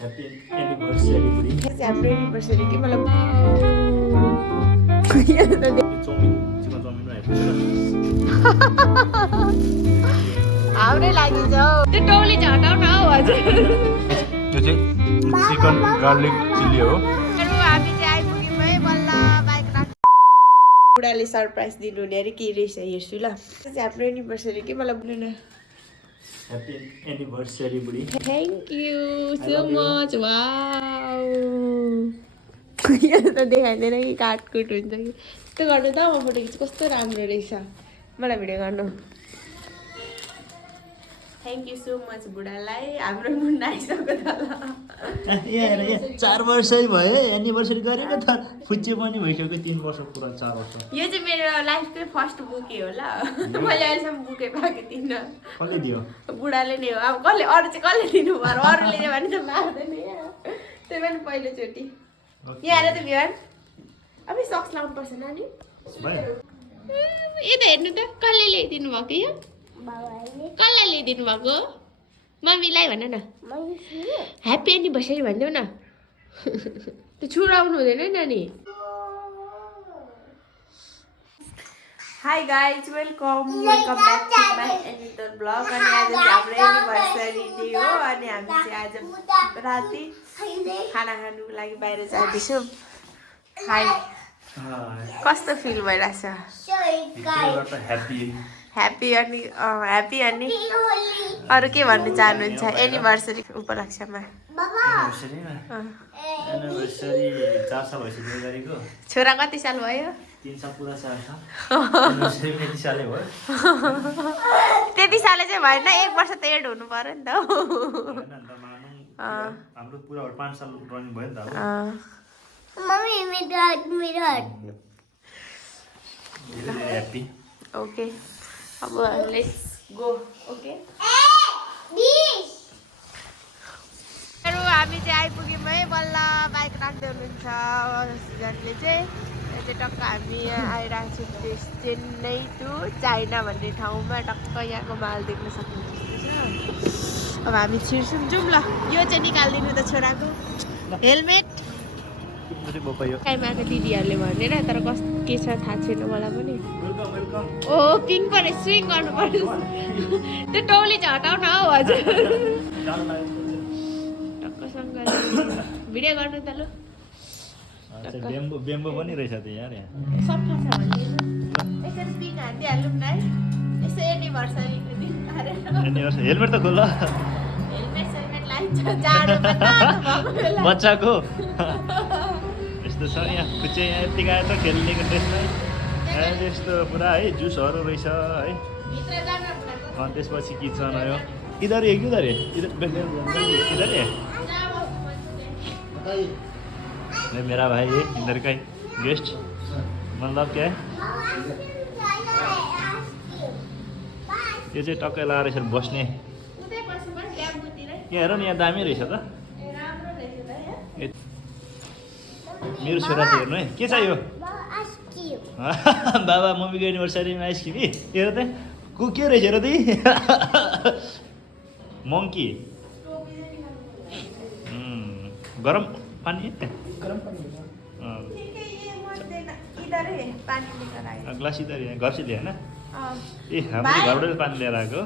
Happy anniversary बुढी हाम्रो anniversary कि मतलब चाउमिन चिकन चाउमिन हाम्रै लागि छ हौ त्यो टौली झटाउ न हौ हजुर यो चाहिँ चिकन गार्लिक चिल्ली हो हामी चाहिँ आइपुग्यौँ है बल्ल बाइक राख बुढाले सरप्राइज दिनुहुने अरे के रहेछ हेर्छु ल हाम्रो एनिभर्सरी कि मलाई बुझ्नु न Happy anniversary बुढी thank you so much wow यो त देखाइँदैन कि काटकुट हुन्छ कि यस्तो गर्नु त म फोटो खिच्छु कस्तो राम्रो रहेछ मलाई भिडियो गर्नु थ्याङ्क यू सो मच बुढालाई हाम्रो मुन्ना आइसक्यो त ल 4 वर्ष भयो एनिभर्सरी गरेको त फुच्चे पनि भइसक्यो 3 वर्ष पुरा 4 वर्ष यो चाहिँ मेरो लाइफकै फर्स्ट बुके हो ल मैले अहिलेसम्म बुके पाएको थिइनँ कसले दियो बुढाले नै हो अब कसले अरू चाहिँ कसले दिनु पर्यो अरूले दियो भने त मार्दैन त्यही पनि पहिलोचोटि यहाँ आएर त बिहान अब सक्स लाउनुपर्छ नानी यो त हेर्नु त कसले ल्याइदिनु भएको यो कसलाई ल्याइदिनु भएको मम्मीलाई भन न ह्याप्पी एनिभर्सरी भनिदेऊ न त्यो छुराउनु हुँदैन है नानी hi guys welcome back to my another blog अनि आज चाहिँ हाम्रो एनिभर्सरी डे हो अनि हामी चाहिँ आज राति खाना खानुको लागि बाहिर जाँदैछौँ हाई कस्तो फिल भइरहेछ ह्याप्पी अनि अरू के भन्नु चाहनुहुन्छ एनिभर्सरी उपलक्ष्यमा एनिभर्सरी 4 साल भइसक्यो गरेको छोरा कति साल भयो 3 साल पुरा साल छ एनिभर्सरी त्यति सालै भयो त्यति साले चाहिँ भएन 1 वर्ष त एड हुनु पर्यो नि त हाम्रो पुरा 5 साल रनिङ भयो नि त मम्मी मेरो ह्याप्पी ओके अब लेट्स गो ओके हामी चाहिँ आइपुग्यौँ है बल्ल बाइक राख्दै हुनुहुन्छ सिजनले चाहिँ यो चाहिँ टक्क हामी यहाँ आइरहेको छौँ देश चेन्नई टु चाइना भन्ने ठाउँमा टक्क यहाँको माल देख्न सक्नुहुन्छ अब हामी छिर्छौँ जाउँ ल यो चाहिँ निकालिदिनु त छोराको हेलमेट काहीँमा दिदीहरूले भनेर तर कस्तो के छ थाहा छैन मलाई पनि ओ पिङ परे स्विङ गर्नु पर्यो त्यो टौली झटाउ न हौ हजुर टक्कसँग भिडियो गर्नु त ल बेम्बो पनि रहेछ त यार यहाँ सफा छ भने यसरी पिङ हानिदिइहालौँ न है यसो एनिभर्सरीको दिन हेलमेट त खोल हेलमेट सेलमेट लाइन्छ जाडोमा भएको बेला बच्चाको यस्तो छ यहाँ खुच्चे यहाँ यतिको आयो त खेल्नेको ड्रेसमै यस्तो पुरा है जुसहरू रहेछ है अनि त्यसपछि किचन आयो इधर है किधर है इधर है मेरा भाई है इधर का गेस्ट मतलब क्या है यो चाहिँ टक्कै लगाएर यसरी बस्ने यहाँ हेर न यहाँ दामी रहेछ त मेरो छोरा चाहिँ हेर्नु है के चाहियो बाबा मम्मीको एनिभर्सरीमा आइसक्रिम हेर त के रहेछ हेर त मङ्की गरम पानी ग्लास इधर घर से लिया ना ए हामीले घरबाट पानी लिएर आएको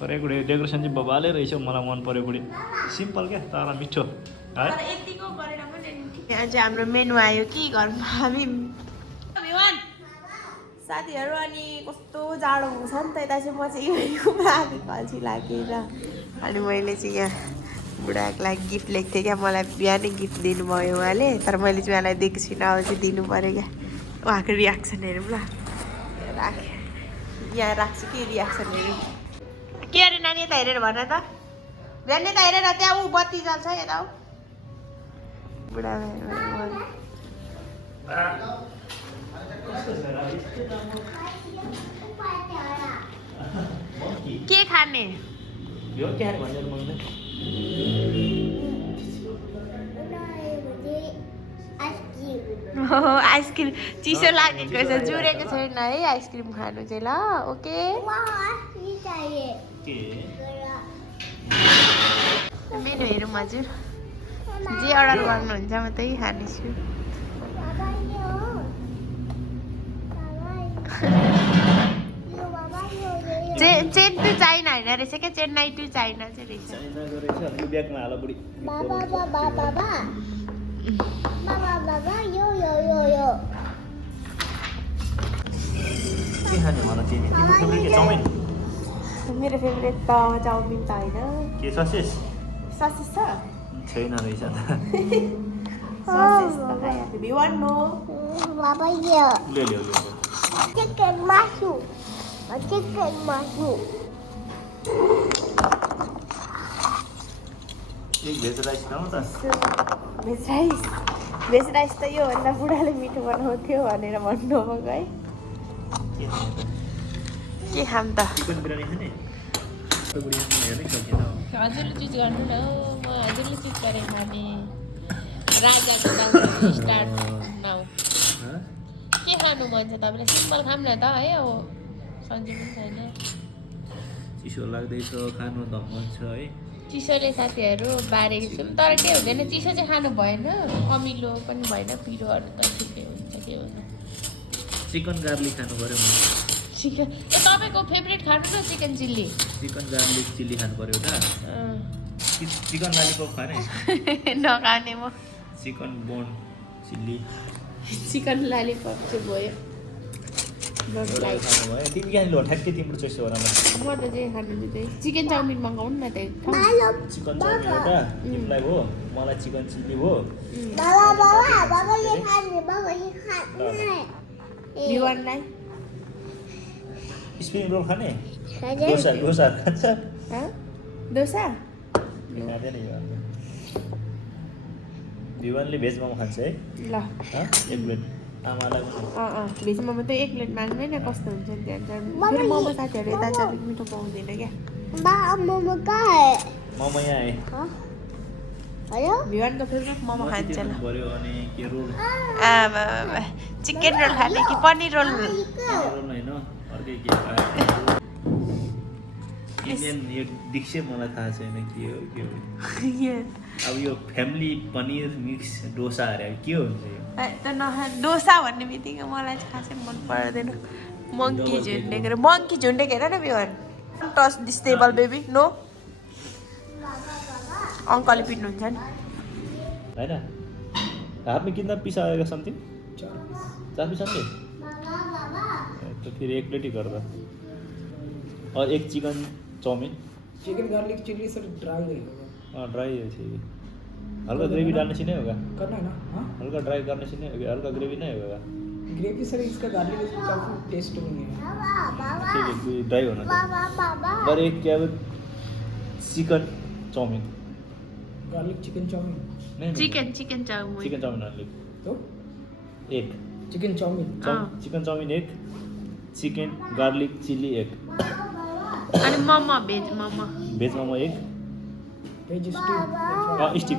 परेको डेकोरेसन चाहिँ बबाले रहेछ मलाई मन परेको सिम्पल क्या तर मिठो है यहाँ चाहिँ हाम्रो मेनु आयो कि घरमा हामी साथीहरू अनि कस्तो जाडो हुन्छ नि त यता चाहिँ म चाहिँ युमा आएको अल्छी लागेर अनि मैले चाहिँ यहाँ बुढाको लागि गिफ्ट ल्याएको थिएँ क्या मलाई बिहानै गिफ्ट दिनुभयो उहाँले तर मैले चाहिँ उहाँलाई दिएको छुइनँ अब चाहिँ दिनु पऱ्यो क्या उहाँको रियाक्सन हेरौँ ल राखेँ यहाँ राख्छु कि रियाक्सन हेरौँ के अरे नानी यता हेरेर भन त बिहान यता हेरेर त्यहाँ ऊ बत्ती चल्छ यता बुढा के खाने यो के खाने भनेर मलाई आइसक्रिम चिसो लागेको छ जुरेको छैन है आइसक्रिम खानु चाहिँ ल ओके चाहिए के मेनु हेरौँ हजुर जे अर्डर गर्नुहुन्छ म त्यही खानेछु बाबा यो बाबा यो चेन टु चाइना होइन रहेछ क्या चेन्नाई टु चाइना चाहिँ रहेछ चाइना गरेछ यो ब्यागमा हाल बुढी बाबा बाबा बाबा बाबा बाबा यो यो यो यो के खाने मलाई तिमी तिम्रो फेभरेट के चाउमिन मेरो फेभरेट त चाउमिन त होइन के ससेस ससेस छ छैन रहेछ त ससेस त खाइहाल्यो भिवान नो बाबा यो ल्याउ चिकन मासु एक भेज राइस खाउँ त भेज राइस त योभन्दा बुढाले मिठो बनाउँथ्यो भनेर भन्नुभएको है के खाने त के खाम त चिकन बिरयानी खाने बुढी हेर्नै सकिएन हजुरले चुज गर्नु न हो म हजुरले चुज गरेँ खाने राजाको नाम स्टार्ट नाउ के खानु मन छ तपाईँलाई सिम्पल खाम न त है अब सन्चै पनि छैन चिसो लाग्दैछ खानु त मन छ है चिसोले साथीहरू बारेको छौँ तर के हुँदैन चिसो चाहिँ खानु भएन अमिलो पनि भएन पिरोहरू त ठिकै हुन्छ के हुन्छ चिकन गार्लिक खानु पऱ्यो मलाई चिकन तपाईँको फेभरेट खानु न chicken chilli chicken garlic chilli खानु पऱ्यो एउटा चिकन लालिपप खाने नखाने म चिकन बोन चिल्ली चिकन लालिपप चाहिँ भयो खानु भयो तिमी कहाँ लो ठ्याक्कै तिम्रो चोइस हो र म त चाहिँ खानु चाहिँ चिकन चाउमिन मगाउनु न त एक ठाउँ चिकन चाउमिन एउटा तिमीलाई भयो मलाई चिकन चिल्ली भयो बाबा ये खाने भिवानलाई स्प्रिङ रोल खाने डोसा खान्छ डोसा खाँदैन भिवानले भेज मोमो खान्छ है ल एक प्लेट आमालाई भेज मोमो त एक प्लेट माग्दैन कस्तो हुन्छ नि त्यहाँ फेरि मोमो साथीहरू यता चाहिँ अलिक मिठो पाउँदैन क्या मोमो कहाँ है मोमो यहाँ आए हेलो भिवानको फेभरेट मोमो खान्छ ल पर्यो अनि के रोल चिकन रोल खाने कि पनिर रोल रोल होइन अर्कै के इन्डियन यो डिक्सै मलाई थाहा छैन के हो अब यो फ्यामिली पनिर मिक्स डोसा अरे के हुन्छ यो त नखा डोसा भन्ने बित्तिकै मलाई चाहिँ खासै मन पर्दैन मङ्की झुन्डेको हेर न भिवान touch this table baby no अङ्कलले पिट्नुहुन्छ नि होइन हाफ में कितना पीस आएगा समथिंग 4 पीस आएंगे तो फिर एक प्लेट ही कर दो और एक chicken chowmein chicken garlic chilli sir dry रहेगा हाँ ड्राई है चाहिए हल्का ग्रेवी डालने से नहीं होगा करना है ना हाँ हल्का ड्राई करने से नहीं होगा हल्का ग्रेवी नहीं होगा ग्रेवी सर इसका गार्लिक इसका काफी टेस्ट नहीं है ठीक है ड्राई होना चाहिए और एक क्या chicken chowmein garlic chicken chowmein नहीं चिकन चाउमिन चिकन चाउमीन डाल तो एक चिकन चाउमीन चिकन चाउमीन एक चिकन गार्लिक चिल्ली एक अनि मोमो भेज मोमो एक वेज स्टू स्टीम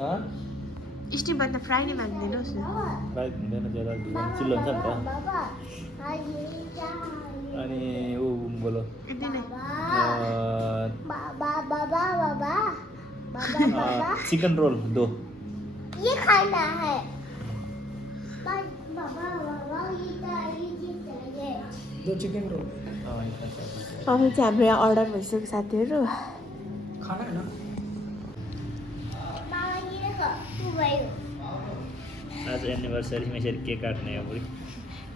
हाँ स्टिम भन्दा फ्राई नै माग्दिनुहोस् न फ्राई हुँदैन ज्यादा चिल्लो हुन्छ नि त अनि ऊ बोलो यति नै चिकन रोल 2 ये खाना है दो चिकन रोल अब चाहिँ हाम्रो यहाँ अर्डर भइसक्यो साथीहरू खाना है ना आज एनिभर्सरी में यसरी केक काट्ने हो बुढी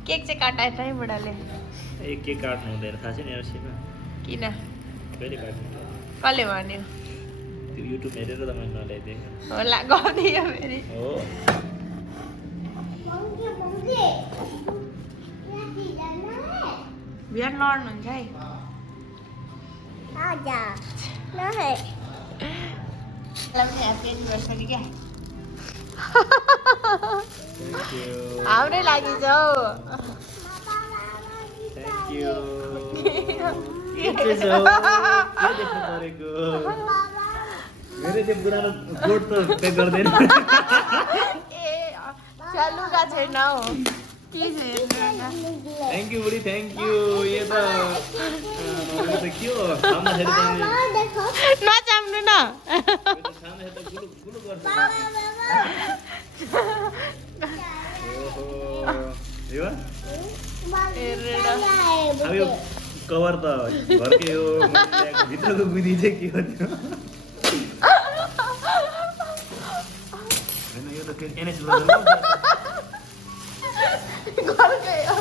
केक चाहिँ काटाएर है बुढाले ए केक काट्नु हुँदैन थाहा छैन एनिभर्सरीमा किन कहिले काट्नु कसले भन्यो त्यो युट्युब हेरेर त मैले नल्याइदिएँ होला गरिदियो फेरि हो बिहान लड्नुहुन्छ है ह्याप्पी एनिभर्सरी क्या थ्याङ्क यू हाम्रै लागि छ हौ थ्याङ्क यू के देख्नु परेको मेरो त्यो पुरानो कोट त प्याक गर्दैन ए लुगा छैन हौ के छ हेर्नु थ्याङ्क यू बुढी थ्याङ्क यू यो त के हो खाउँदाखेरि त देखो नचाम्नु न खाँदाखेरि त गुलु गुलु गर्छ ओहो यो अब यो कभर त घरकै हो भित्रको बुद्धि चाहिँ के हो त्यो होइन यो त फेरि एनएस घरकै हो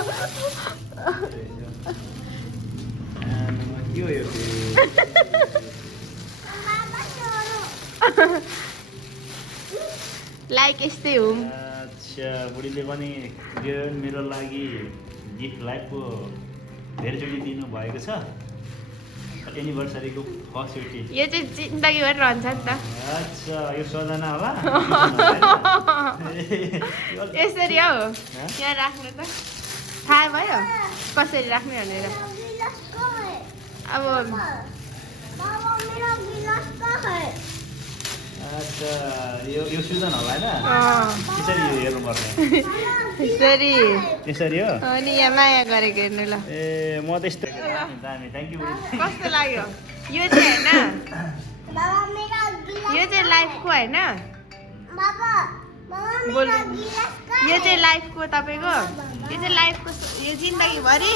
के हो यो लाइक यस्तै हो अच्छा बुढीले पनि यो मेरो लागि गिफ्ट लाइफको धेरैचोटि दिनुभएको छ एनिभर्सरीको फर्स्टचोटि यो चाहिँ जिन्दगीभर रहन्छ नि त अच्छा यो सजना होला यसरी हौ यहाँ राख्नु त थाहा भयो कसरी राख्ने भनेर अब अच्छा यो सुजन होला होइन त्यसरी हेर्नुपर्ने यसरी त्यसरी हो अनि यहाँ माया गरेको हेर्नु ल ए म त यस्तो दामी थ्याङ्क यू कस्तो लाग्यो यो चाहिँ होइन यो चाहिँ लाइफको होइन बोल्नु यो चाहिँ लाइफको तपाईँको यो चाहिँ लाइफको यो जिन्दगीभरि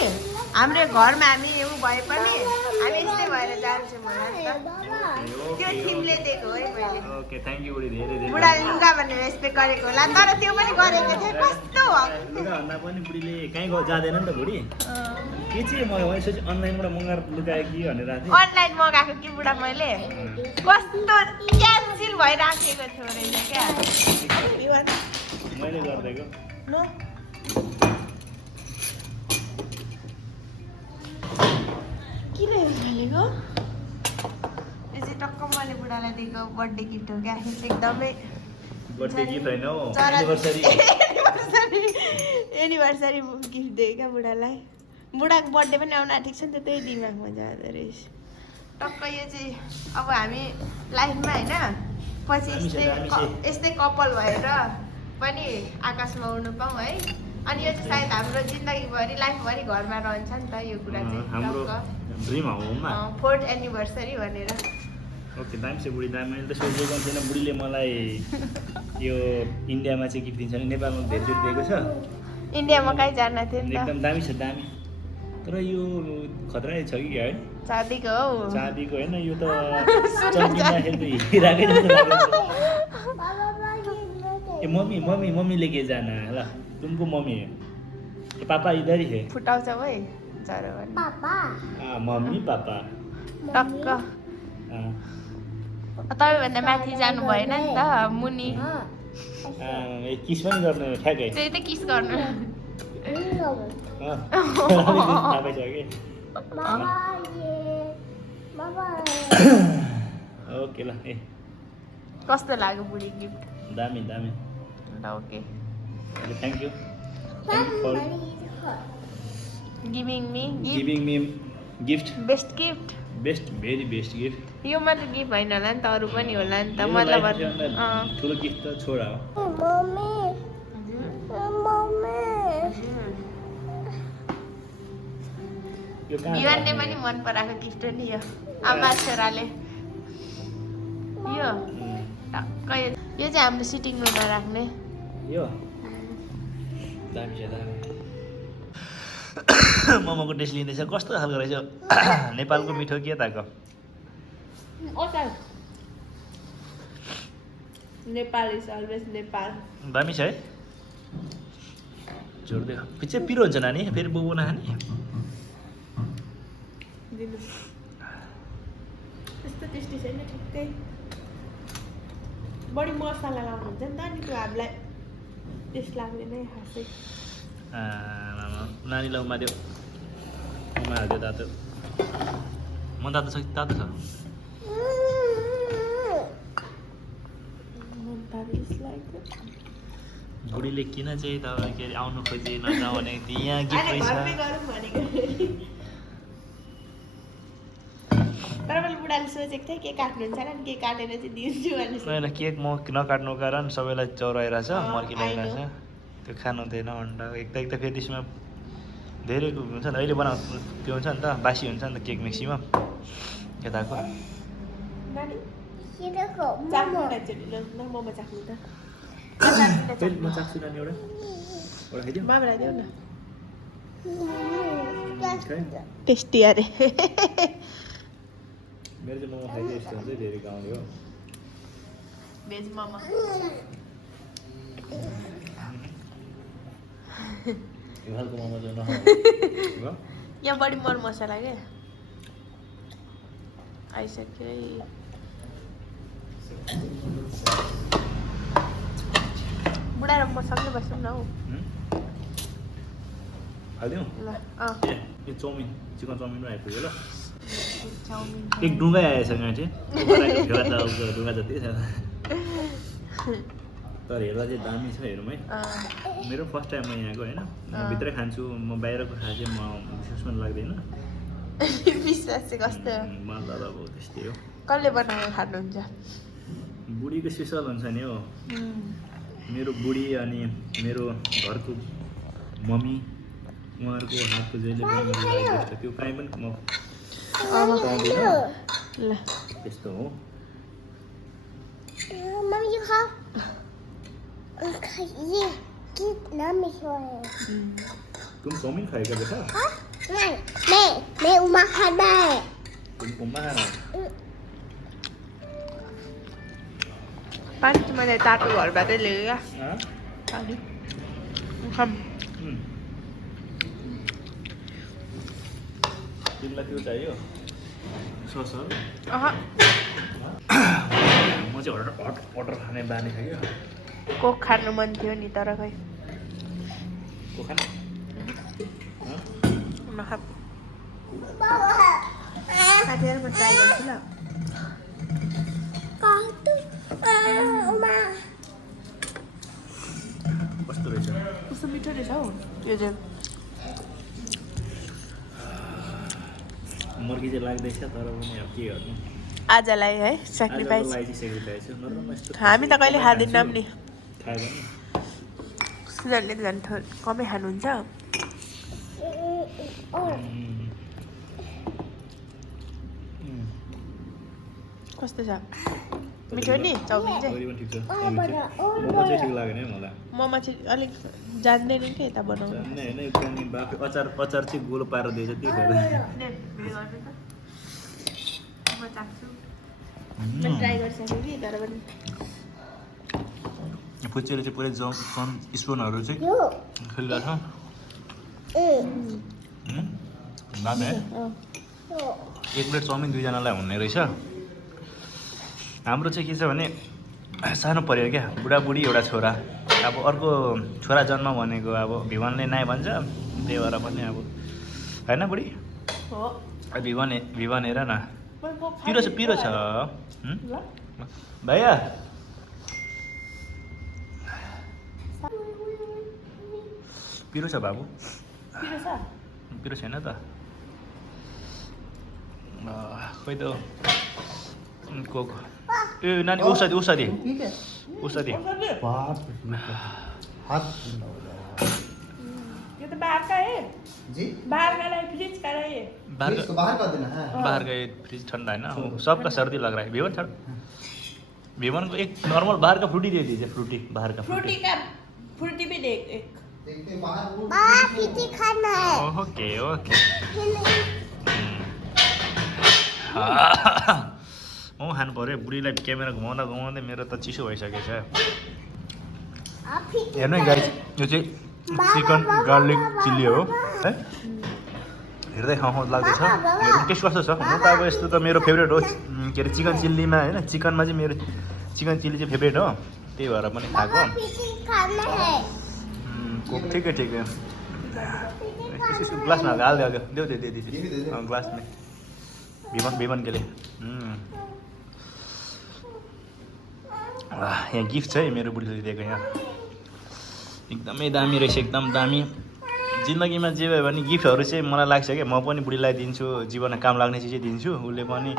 हाम्रो घरमा हामी ऊ भए पनि हामी यस्तै भएर जान्छौँ होला नि त त्यो थिमले दिएको है मैले ओके थ्याङ्क यू बुढी धेरै धेरै बुढाले लुगा भनेर रेस्पेक्ट गरेको होला तर त्यो पनि गरेको थिएँ कस्तो लुगा भन्दा पनि बुढीले कहीँ जाँदैन नि त बुढी के चाहिँ म यसो अनलाइनबाट मगाएर लुगाएँ कि भनेर थिएँ अनलाइन मगाएको कि बुढा मैले कस्तो क्यान्सिल भइराखेको थियो रहेछ क्या मैले गरिदिएको किन हालेको यो चाहिँ टक्क मैले बुढालाई दिएको बर्थडे गिफ्ट हो क्या यो चाहिँ एकदमै बर्थडे गिफ्ट होइन हौ चरा एनिभर्सरी एनिभर्सरी गिफ्ट दिएँ क्या बुढालाई बुढाको बर्थडे पनि आउन आँटेको छ नि त त्यही दिमागमा जाँदो रहेछ टक्क यो चाहिँ अब हामी लाइफमा होइन पछि यस्तै कपाल भएर पनि आकाशमा उड्नु पाऊँ है अनि यो चाहिँ सायद हाम्रो जिन्दगीभरि लाइफभरि घरमा रहन्छ नि त यो कुरा हाम्रो चाहिँ ड्रिम होममा 4th एनिभर्सरी भनेर ओके दामी छ बुढी दामी मैले त सोचेको थिएन बुढीले मलाई यो इन्डियामा चाहिँ गिफ्ट दिन्छ भने नेपालमा धेरैचोटि दिएको छ इन्डियामा कहीँ जान्न थियो नि त एकदम दामी छ दामी तर यो खतरा छ कि है चाँदीको हौ चाँदीको होइन यो त चम्किँदाखेरि त हिराकै जस्तो लाग्यो ए मम्मी मम्मी मम्मी लेके जाना ल तुमको मम्मी है ये पापा इधर ही है फुटाउँछ है जरो भने मम्मी पापा टक्क तपाईँभन्दा माथि जानु भएन नि त मुनि किस पनि गर्नु ठ्याक्कै त्यही त किस गर्नु थाहा पाइसक्यो ओके ल ए कस्तो लाग्यो बुढी गिफ्ट दामी दामी ल okay thank you for giving me gift best gift best very best gift यो मात्र गिफ्ट होइन होला नि त अरू पनि होला नि त मतलब ठुलो गिफ्ट त छोरा हो जीवनले पनि मन पराएको गिफ्ट हो नि यो आमा छोराले यो टक्क यो चाहिँ हाम्रो सिटिङ रुममा राख्ने यो दामी छ दामी मोमोको टेस्ट लिँदैछ कस्तो खालको रहेछ नेपालको मिठो के ताको नेपाल इज अलवेज नेपाल दामी छ है जोड्दै पछि पिरो हुन्छ नानी फेरि बोबो नखाने त्यस्तो टेस्टी छैन ठिक्कै बढी मसला लाउनुहुन्छ नि त अनि त्यो हामीलाई टेस्ट लाग्दैन खासै नानीलाई उमाल्यो उमाल्यो तातो मन तातो छ कि तातो छ बुढीले किन चाहिँ तपाईँ के अरे आउनु खोजे नजाऊ भनेको थिएँ यहाँ गिफ्ट रहेछ तर मैले बुढाले सोचेको थिएँ केक काट्नुहुन्छ नि केक काटेर चाहिँ दिन्छु भने होइन केक म नकाट्नुको कारण सबैलाई चौराइरहेछ मर्किरहेछ त्यो खानु हुँदैन अन्डा एक त फेरि त्यसमा धेरै हुन्छ नि अहिले बनाएको त्यो हुन्छ नि त बासी हुन्छ नि त केक म्याक्सिमम यताको नानी सिधोको चाख्नु मोमो एकचोटि ल मोमो चाख्नु त फेरि म चाख्छु नानी एउटा खाइदिउँ मामालाई देऊ न खाएँ। टेस्टी अरे मेरो चाहिँ मोमो खाइदिए यस्तो हुन्छ धेरै गाउँले हो भेज मोमो यो खालको मोमो चाहिँ नखाऊ यहाँ बढी मर मसला क्या आइसक्यो है बुढा र म सँगै बस्छौँ न हौ खाइदिउँ ल ए यो चाउमिन चिकन चाउमिन पनि आइपुग्यो ल चाउमिन एक डुङ्गै आएछ यहाँ चाहिँ फेला त ढुङ्गा जति छ तर हेर्दा चाहिँ दामी छ हेरौँ है मेरो फर्स्ट टाइम म यहाँको होइन म भित्रै खान्छु म बाहिरको खाए चाहिँ म विश्वास पनि लाग्दैन विश्वास चाहिँ कस्तो हो मलाई त अब त्यस्तै हो कसले बनाएर खानुहुन्छ बुढीको स्पेसल हुन्छ नि हो मेरो बुढी अनि मेरो घरको मम्मी उहाँहरूको हातको जहिले पनि मेरो लागि जस्तो त्यो काहीँ पनि म पाउँदैन ल त्यस्तो हो मम्मी यो खाऊ ये कितना मीठा है तुम चाउमिन खाएगा बेटा नहीं मैं उमा खाना है तुम उम्मा खाना पानी चाहिँ मैले तातो घरबाटै ल्याएको क्या हाँ? पानी खाम तिमीलाई त्यो चाहियो ससहरू अह म चाहिँ हट अटर खाने बानी छ क्या कोक खानु मन थियो नि तर खै को खाने नखाम साथीहरू म ट्राई गर्छु ल उमा कस्तो रहेछ कस्तो मिठो रहेछ हौ यो चाहिँ मुर्गी चाहिँ लाग्दैछ तर पनि अब के गर्नु आजलाई है सेक्रिफाइस आजको लागि चाहिँ सेक्रिफाइस हो नत्र म यस्तो हामी त कहिले खाँदैनौँ नि खायो भने सुजनले त झन् कमै खानुहुन्छ कस्तो छ मिठो नि चाउमिन चाहिँ अरू पनि ठिक छ मोमो चाहिँ ठिक लागेन है मलाई ममा चाहिँ अलिक जान्दैन क्या यता बनाउनु जान्ने होइन यो त्यहाँदेखि बाफे अचार चाहिँ गोलो पारेर दिएछ त्यही भएर म चाख्छु म ट्राई गरिसकेँ कि तर पनि फुच्चीले चाहिँ पुरै सन स्पुनहरू चाहिँ यो खेलिरहेको छ दामी है एक प्लेट चाउमिन दुईजनालाई हुने रहेछ हाम्रो चाहिँ के छ भने सानो परिवार क्या बुढाबुढी एउटा छोरा अब अर्को छोरा जन्म भनेको अब भिवानले नाइ भन्छ त्यही भएर पनि अब होइन बुढी हो भिवान हेर न पिरो छ भैया पिरो छ बाबु पिरो छैन त खोइ त कोक ए नानी औषधि यो तो बाहर का है जी बाहर का है फ्रिज का है बाहर इसको बाहर कर देना है बाहर का ये फ्रिज ठंडा है ना सबका सर्दी लग रहा है भिवन छोड़ भिवन को एक नॉर्मल बाहर का फ्रूटी दे दीजिए फ्रूटी बाहर का फ्रूटी का फ्रूटी भी दे एक देखते हैं बाहर वो बाबा पीछे खाना है ओके म खानु पऱ्यो बुढीलाई क्यामेरा घुमाउँदै मेरो त चिसो भइसकेको छ आप पीछे हेर्नु है गाइस यो चाहिँ चिकन गार्लिक चिल्ली हो है हेर्दै खाउँ लाग्दैछ मेरो टेस्ट कस्तो छ म त अब यस्तो त मेरो फेभरेट हो के अरे चिकन चिल्लीमा होइन चिकनमा चाहिँ मेरो चिकन चिल्ली चाहिँ फेभरेट हो त्यही भएर पनि खाएको बाबा पीछे खाना है कोक ठिकै ग्लासमा हालिदियो देऊ ये भी दे दे। ग्लासमा भिवन के लिए यहाँ गिफ्ट छ है मेरो बुढीले दिएको यहाँ एकदमै दामी रहेछ एकदम दामी जिन्दगीमा जे भयो भने गिफ्टहरू चाहिँ मलाई लाग्छ क्या म पनि बुढीलाई दिन्छु जीवनमा काम लाग्ने चिजै दिन्छु उसले पनि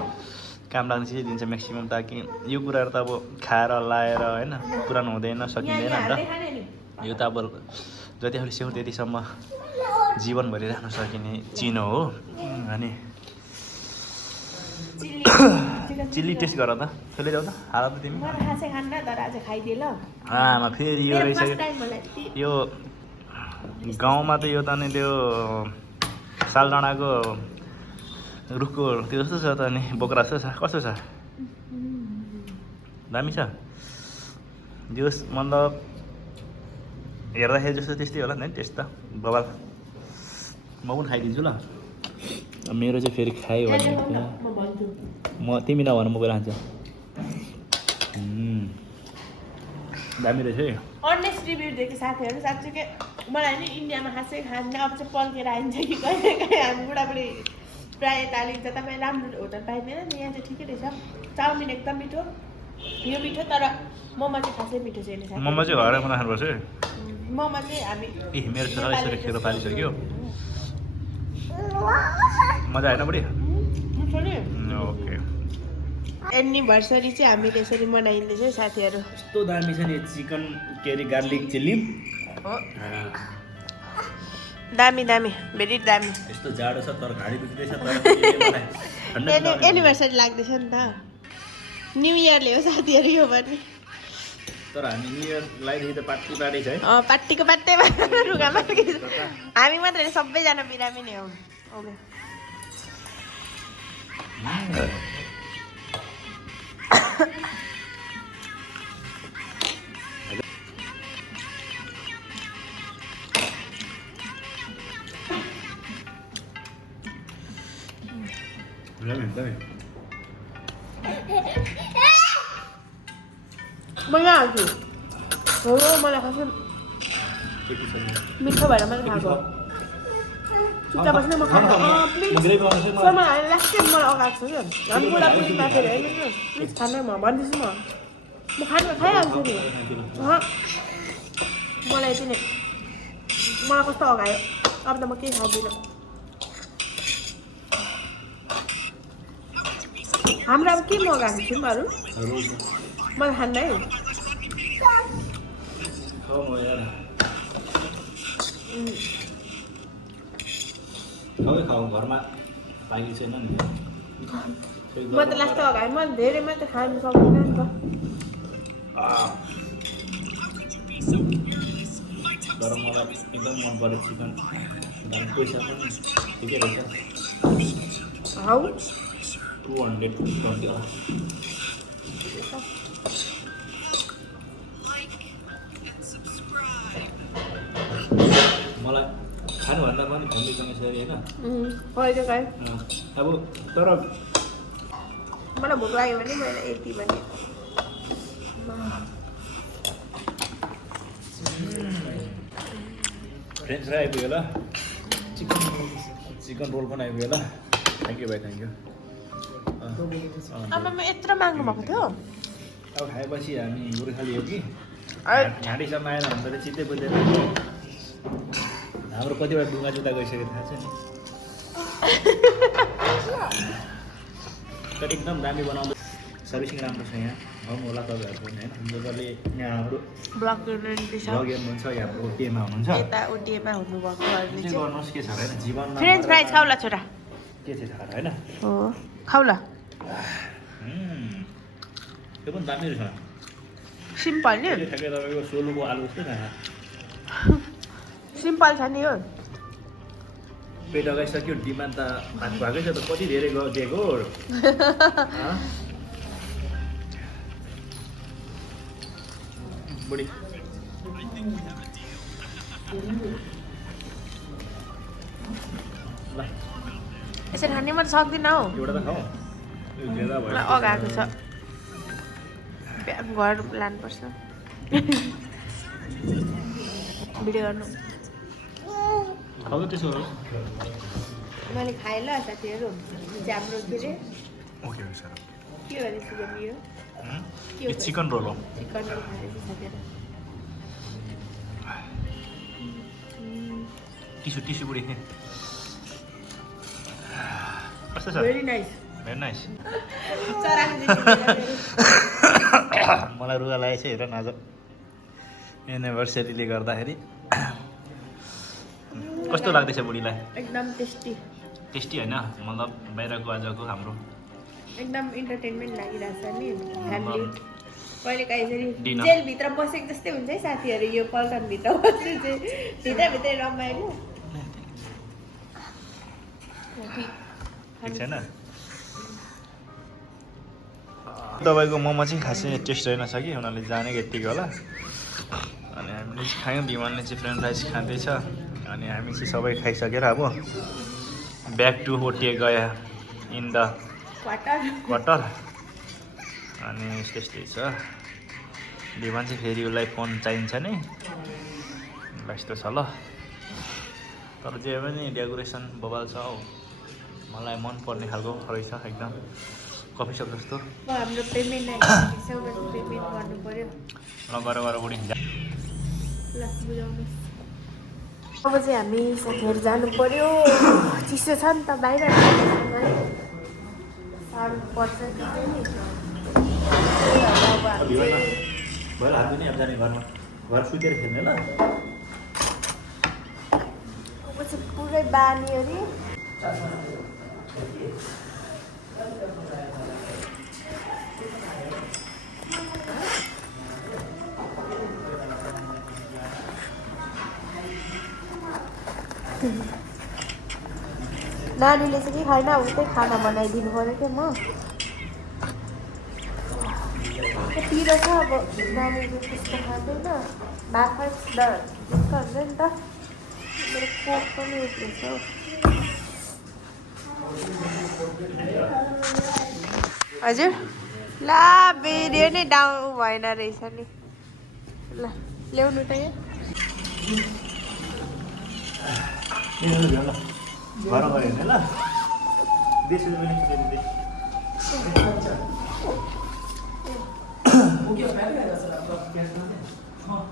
काम लाग्ने चिजै दिन्छ म्याक्सिमम् ताकि यो कुराहरू त अब खाएर लाएर होइन पुरानो हुँदैन सकिँदैन नि त यो त अब जति आफूले स्याउ त्यतिसम्म जीवनभरि राख्न सकिने चिनो हो अनि चिल्ली टेस्ट गर त त्यसले जाऊ त हाल त तिमी म खासै खान्न तर आज खाइदिए ल आमा फेरि यो रहेछ यो गाउँमा त यो त अनि त्यो सालडाँडाको रुखको त्यो जस्तो छ त अनि बोक्रा जस्तो छ कस्तो छ दामी छ दियोस् मतलब हेर्दाखेरि जस्तो त्यस्तै होला नि टेस्ट त बबाल म पनि खाइदिन्छु ल मेरो चाहिँ फेरि खायो भने म भन्छु म तिमी नभन म गएर खान्छु दामी रहेछ है अनेस्ट रिभ्यू दिएको साथीहरू साँच्चीकै मलाई नि इन्डियामा खासै खान्न अब चाहिँ पल्केर आइन्छ कि कहिले काहीँ हामी बुढाबुढी प्रायः यता अलिक तपाईँ राम्रो होटल पाइँदैन नि यहाँ चाहिँ ठिकै रहेछ चाउमिन एकदम मिठो यो मिठो तर मोमो चाहिँ खासै मिठो छैन मोमो चाहिँ घरै बनाउनुपर्छ है मोमो चाहिँ हामी ए मेरो छोरा यसरी खेरो पालिसक्यो मजा आएन बुढी ओके एनिभर्सरी चाहिँ हामीले यसरी मनाइँदैछ है साथीहरू यस्तो दामी छ नि चिकन के अरे गार्लिक चिल्ली दामी दामी भेरी दामी यस्तो जाडो छ तर घाँडी दुख्दैछ तर एनिभर्सरी लाग्दैछ नि त न्यु इयरले हो साथीहरू यो पनि तर हामी न्यु इयर लगाइदेखि त पार्टी पार्टी छ है पार्टीको पार्टी रुगामा हामी मात्रै होइन सबैजना बिरामी नै हो ओके म यहाँ हाल्छु हो मलाई खासै मिठो भएर मैले खाएको चुच्चा बस्ने म खाएको प्लिज सर मलाई लास्ट टाइम मलाई अगाएको छ क्या झन् बुढाबुढी माथेर होइन प्लिज खानु म भन्दैछु म खाइहाल्छु नि मलाई चाहिँ नि मलाई कस्तो अगायो अब त म केही खाँदिनँ हाम्रो अब के मगाएको छौँ अरू मलाई खान्न है खाऊ घरमा पाइली छैन नि म त लास्ट अगाएँ म धेरै मात्रै खानु सक्दिनँ नि त तर मलाई एकदम मन पऱ्यो चिकन पैसा पनि ठिकै रहेछ हौ 220 होला मलाई खानुभन्दा पनि खन्दैसँग यसरी होइन कहिले काहीँ अब तर मलाई भोक लाग्यो भने मैले यति भने फ्रेन्च फ्राई आइपुग्यो ल चिकन रोल पनि आइपुग्यो ल थ्याङ्क यू भाइ थ्याङ्क यू आमामा यत्रो माग्नु भएको थियो अब खाएपछि हामी गोर्खाली हो कि घाँटीसम्म आएन भने त चित्तै बुझ्दैन हाम्रो कतिवटा डुङ्गा जुत्ता गइसक्यो थाहा छ नि तर एकदम दामी बनाउँदै सर्भिसिङ राम्रो छ यहाँ आउनु होला तपाईँहरूको पनि होइन जसले यहाँ हाम्रो ब्लग हेर्नुहुन्छ भ्लग हेर्नुहुन्छ या हाम्रो ओटिएमा हुनुहुन्छ यता ओटिएमा हुनुभएकोहरूले के गर्नुहोस् के छ र होइन जीवनमा फ्रेन्च फ्राइज खाउला छोरा के चाहिँ छ र होइन हो खाउला त्यो पनि दामी रहेछ सिम्पल नि ठ्याक्कै तपाईँको सोलुको आलु जस्तो खाना सिम्पल छ नि हो पेट अगाइसक्यो डिमान्ड त भएकै छ त कति धेरै दिएको बुढी ल यसरी खाने म त सक्दिनँ हौ एउटा त खाऊ ज्यादा भयो मलाई अगाएको छ घर लानुपर्छ भिडियो गर्नु खाऊ त त्यसो हो मैले खाएँ ल साथीहरू हाम्रो के अरे ओके सर के गरेछ यो यो चिकन रोल हो चिकन रोल खाँदैछ साथीहरू टिसु टिसु बुढी कस्तो छ भेरी नाइस भेरी नाइस चराको मलाई रुगा लागेको छ हेर न आज एनिभर्सरीले गर्दाखेरि कस्तो लाग्दैछ बुढीलाई? एकदम टेस्टी टेस्टी होइन मतलब बाहिरको आजको हाम्रो एकदम इन्टरटेनमेन्ट लागिरहेछ नि फ्यामिली कहिले काहीँ Dinner. जेलभित्र बसेको जस्तै हुन्छ है साथीहरू यो पल्टनभित्र बस्नु चाहिँ भित्रभित्रै रमाइलो ठिक छैन तपाईँको मोमो चाहिँ खासै टेस्ट रहेनछ कि उनीहरूले जानेको यत्तिकै होला अनि हामीले चाहिँ खायौँ विमानले चाहिँ फ्रेन्च फ्राइज खाँदैछ अनि हामी चाहिँ सबै खाइसकेर अब ब्याक टु होटे गया इन द क्वार्टर अनि त्यस्तै छ विमान चाहिँ फेरि उसलाई फोन चाहिन्छ नि ल यस्तो छ ल तर जे पनि डेकोरेसन बबाल छ हौ मलाई मनपर्ने खालको रहेछ एकदम कफी सप जस्तो हाम्रो पेमेन्ट पेमेन्ट गर्नु पर्यो ल गर बुढी ल बुझाउनु अब चाहिँ हामी साथीहरू जानु पर्यो चिसो छ नि त बाहिर साह्रो पर्छ कि नि अब हामी चाहिँ भएर हात पनि अब जाने घरमा घर सुतेर खेल्ने ल अब चाहिँ पुरै बानी अरे नानीले चाहिँ के खाएन उतै खाना बनाइदिनु पर्यो क्या म पिरो छ अब नानीले त्यस्तो खाँदैन भात खान्छ हुन्छ नि त मेरो कोक पनि उठ्दैछ हौ हजुर ला बेरियो नै डाउन भएन रहेछ नि ल ल्याउनु त यहाँ घर गयो भने ल 20 रुपियाँ पनि दे वो क्या पहले आया सर आपका कैश में हाँ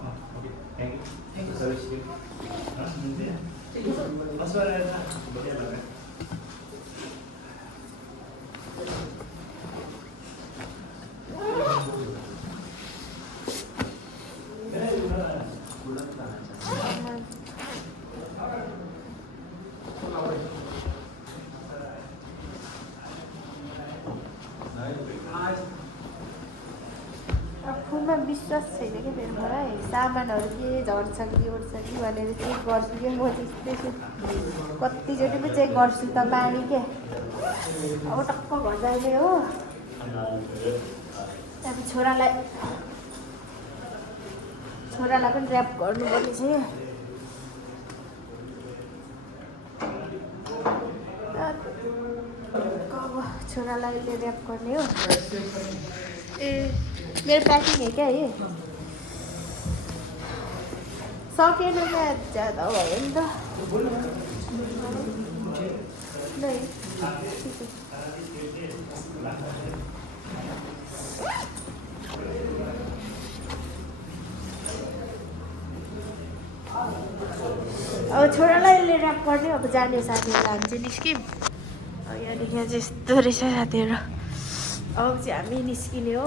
थैंक यू सर्विस की हाँ मिलते हैं बस वाला है ना बढ़िया लग रहा है फुलमा विश्वास छैन क्या मेरो मलाई सामानहरू के झर्छ कि ओर्छ कि भनेर चेक गर्छु क्या म त्यस्तै कतिचोटि पो चेक गर्छु त बानी क्या अब टक्क घर जाने हो त्यहाँदेखि छोरालाई पनि ऱ्याप गर्नुपर्ने छ अब छोरालाई ऱ्याप गर्ने हो ए मेरो प्याकिङ है क्या है सकेन क्या ज्यादा भयो नि त नै अब छोरालाई ऱ्याप गर्ने अब जाने साथीहरू हामी चाहिँ निस्क्यौँ यहाँदेखि चाहिँ यस्तो रहेछ साथीहरू अब चाहिँ हामी निस्किने हो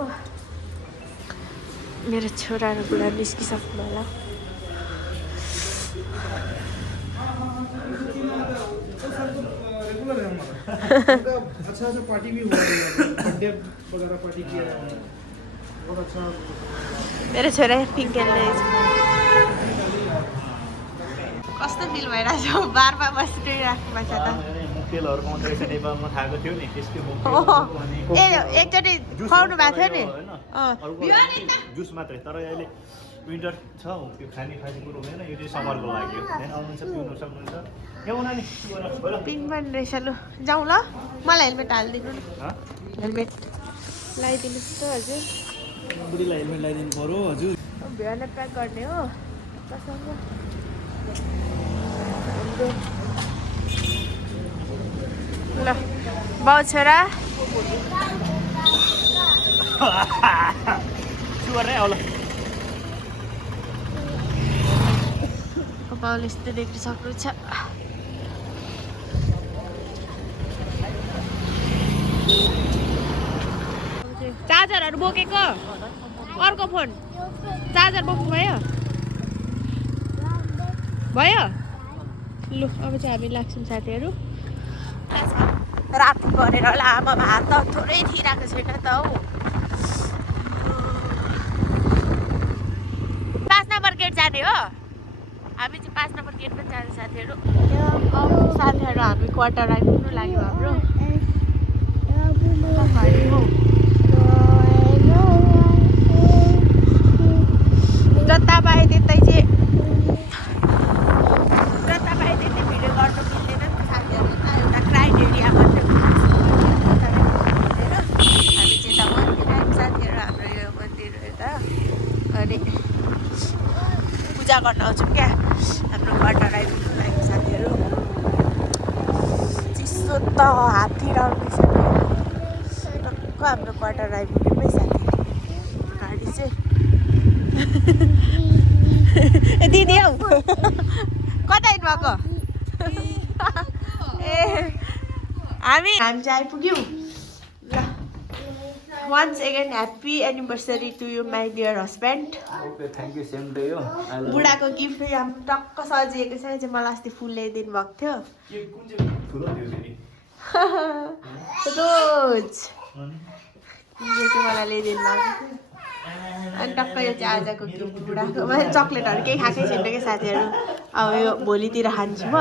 मेरो छोराहरू बुढा निस्किसक्नु होला रेगुलर है हमारा अच्छा अच्छा पार्टी भी हुआ है बर्थडे वगैरह पार्टी किया है बहुत अच्छा मेरो छोरा पिङ्क एन्ड कस्तो फिल भइरहेछ बारमा बसिरहेको छ त तेलहरू पाउँदो रहेछ नेपालमा खाएको थियो नि त्यसकै ए एकचोटि खुवाउनु भएको थियो नि जुस मात्रै तर अहिले विन्टर छ त्यो खाने कुरो हुँदैन यो चाहिँ समरको लागि हो त्यहाँदेखि आउनुहुन्छ पिउनु सक्नुहुन्छ यहाँ उनीहरू पिङ्क पनि रहेछ लु जाउँ ल मलाई हेलमेट हालिदिनु न हेलमेट लगाइदिनुहोस् त हजुर बुढीलाई हेलमेट लगाइदिनु पर्यो हजुर भ्यान प्याक गर्ने हो ल बाउ छोरा बाउले यस्तो देख्न सक्नुहुन्छ चार्जरहरू बोकेको अर्को फोन चार्जर बोक्नु भयो भयो लु अब चाहिँ हामी लाग्छौँ साथीहरू राति गरेर होला आमा भात त थोरै थिइरहेको छैन त हौ 5 नम्बर गेट जाने हो हामी चाहिँ 5 नम्बर गेट पनि जाने साथीहरू साथीहरू हामी क्वार्टर आइपुग्नु लाग्यो हाम्रो जता पाए त्यतै चाहिँ भिडियो गर्नु मिल्दैन नि त साथीहरू एउटा क्राइम एरिया मात्रै हामी चाहिँ यता मन्दिर आयौँ साथीहरू हाम्रो यो मन्दिर यता अनि पूजा गर्न आउँछौँ क्या हाम्रो क्वार्टर आइपुग्नु लाग्यो साथीहरू चिसो त हात्ती आउँदैछ टक्क हाम्रो क्वार्टर आइपुग्यो है साथी गाडी चाहिँ ए दिदी हौ कता हिँड्नुभएको ए हामी चाहिँ आइपुग्यौँ ल once again happy anniversary to you my dear husband okay thank you same day हो बुढाको गिफ्ट यहाँ टक्क सजिएको छ चाहिँ मलाई अस्ति फुल ल्याइदिनु भएको थियो के कुन चाहिँ ठुलो थियो फेरि रोज यो चाहिँ मलाई ल्याइदिनु भएको थियो अनि टक्क यो चाहिँ आजको गिफ्ट बुढाको मैले चक्लेटहरू केही खाएकै छैन क्या साथीहरू अब यो भोलितिर खान्छु म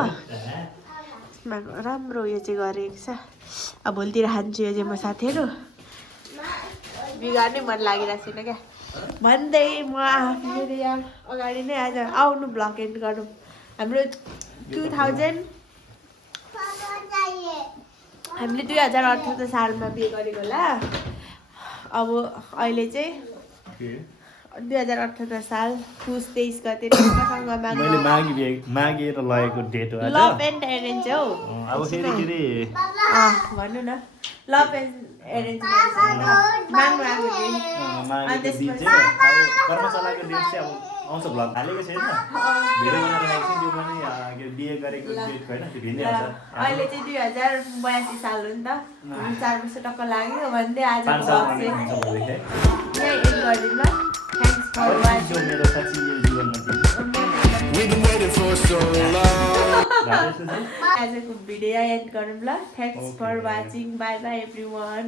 यसमा राम्रो यो चाहिँ गरेको छ अब भोलितिर खान्छु यो चाहिँ म साथीहरू बिगार्नै मन लागिरहेको छैन क्या भन्दै म फेरि यहाँ अगाडि नै आज आउनु भ्लग एन्ड गरौँ हाम्रो 2078 सालमा बिहे गरेको होला अब अहिले चाहिँ 2078 साल पुस 23 गते ढुक्कसँग मैले मागेर लगेको डेट हो आज लभ एन्ड एरेन्ज हौ अब फेरि भन्नु न लभ एन्ड एरेन्ज माग्नु आएको दिन मागेको दिन चाहिँ अब कर्मशालाको डेट चाहिँ अब आउँछ भ्लग हालेको छैन भिडियो बनाएर राखेको छु त्यो पनि बिहे गरेको डेट होइन त्यो भिन्दै आउँछ अहिले चाहिँ 2082 साल हो नि त 4 वर्ष टक्क लाग्यो भन्दै आज भ्लग चाहिँ यही एन्ड गरिदिनु ल थ्याङ्क्स फर वाचिङ मेरो साँच्ची यो जीवनमा आजको भिडियो एन्ड गरौँ ल thanks for watching bye bye every one